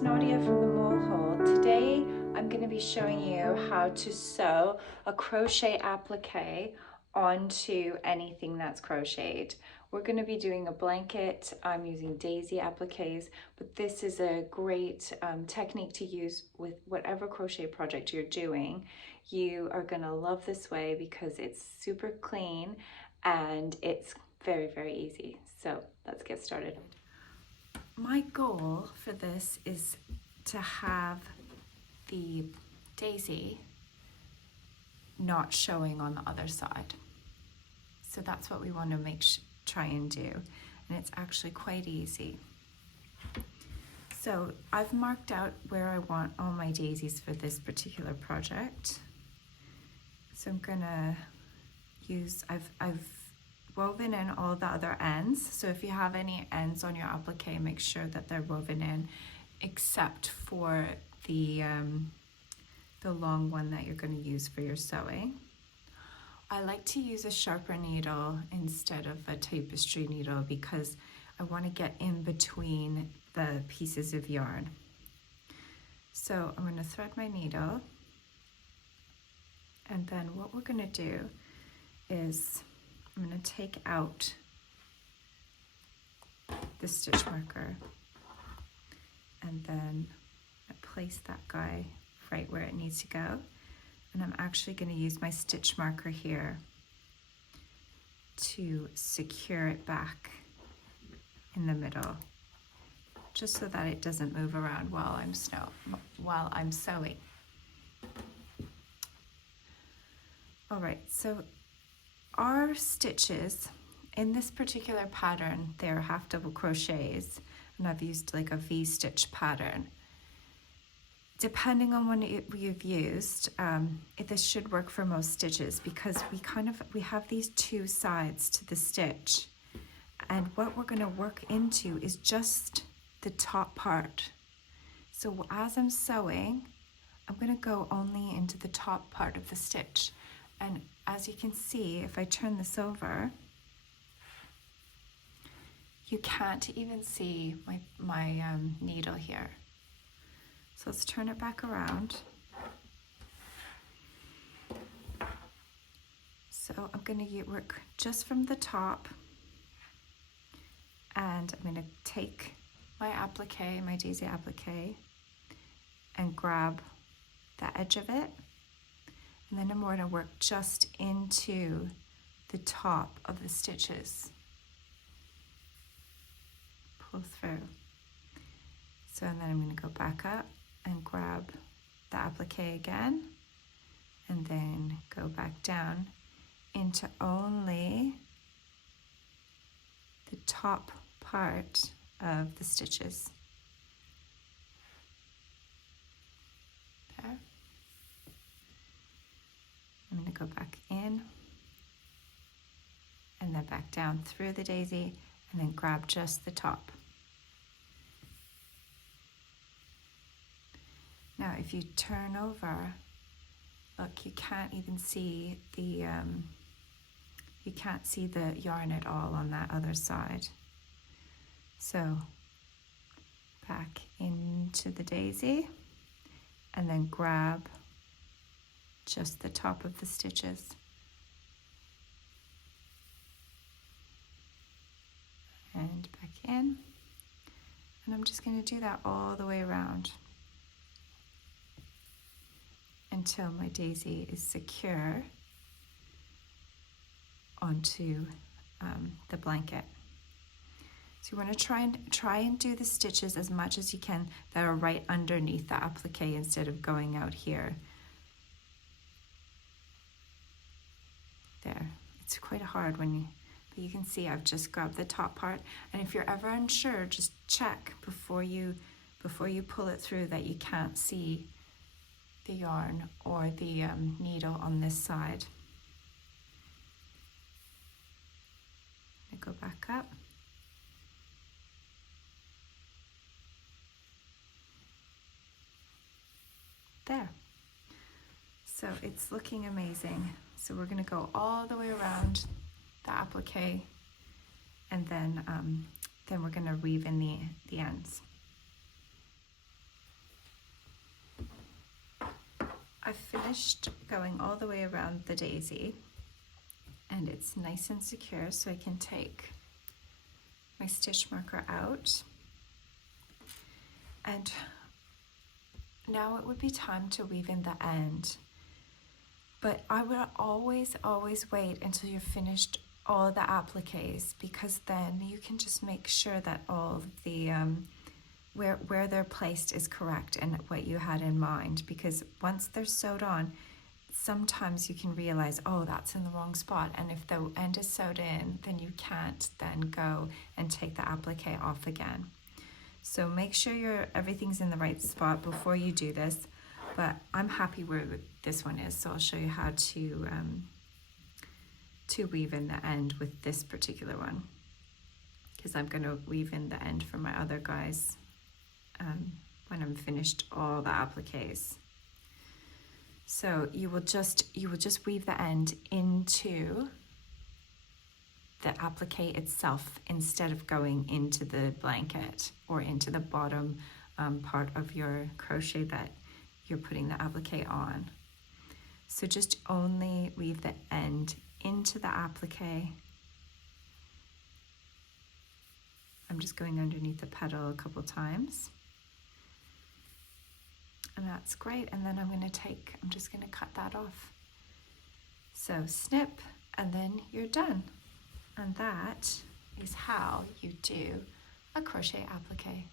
it's Nadia from the Mole Hole. Today I'm going to be showing you how to sew a crochet applique onto anything that's crocheted. We're going to be doing a blanket. I'm using daisy appliques, but this is a great technique to use with whatever crochet project you're doing. You are going to love this way because it's super clean and it's very, very easy. So let's get started. My goal for this is to have the daisy not showing on the other side. So that's what we want to try and do. And it's actually quite easy. So I've marked out where I want all my daisies for this particular project. So I'm gonna use, I've woven in all the other ends. So if you have any ends on your applique, make sure that they're woven in, except for the long one that you're going to use for your sewing. I like to use a sharper needle instead of a tapestry needle because I want to get in between the pieces of yarn. So I'm going to thread my needle, and then what we're going to do is I'm going to take out the stitch marker and then place that guy right where it needs to go. And I'm actually going to use my stitch marker here to secure it back in the middle, just so that it doesn't move around while I'm sewing. All right, so our stitches in this particular pattern, they're half double crochets, and I've used like a V-stitch pattern. Depending on what you've used, this should work for most stitches because we have these two sides to the stitch, and what we're going to work into is just the top part. So as I'm sewing, I'm going to go only into the top part of the stitch. And as you can see, if I turn this over, you can't even see my needle here. So let's turn it back around. So I'm going to work just from the top, and I'm going to take my applique, my daisy applique, and grab the edge of it. And then I'm going to work just into the top of the stitches. Pull through. So and then I'm going to go back up and grab the applique again, and then go back down into only the top part of the stitches. There. I'm going to go back in and then back down through the daisy and then grab just the top. Now if you turn over, look, you can't even see the yarn at all on that other side. So back into the daisy and then grab just the top of the stitches. And back in. And I'm just going to do that all the way around until my daisy is secure onto the blanket. So you want to try and do the stitches as much as you can that are right underneath the applique instead of going out here. There, it's quite hard but you can see I've just grabbed the top part. And if you're ever unsure, just check before you pull it through that you can't see the yarn or the needle on this side. I go back up. There. So it's looking amazing. So we're going to go all the way around the applique, and then we're going to weave in the ends. I've finished going all the way around the daisy, and it's nice and secure, so I can take my stitch marker out. And now it would be time to weave in the end. But I would always wait until you're finished all the appliques, because then you can just make sure that all of the where they're placed is correct and what you had in mind, because once they're sewed on, sometimes you can realize, oh, that's in the wrong spot, and if the end is sewed in, then you can't then go and take the applique off again. So make sure everything's in the right spot before you do this. But I'm happy where this one is, so I'll show you how to weave in the end with this particular one, because I'm going to weave in the end for my other guys when I'm finished all the appliques. So you will just weave the end into the applique itself instead of going into the blanket or into the bottom part of your crochet that you're putting the applique on. So just only weave the end into the applique. I'm just going underneath the petal a couple times. And that's great. And then I'm just going to cut that off. So snip, and then you're done. And that is how you do a crochet applique.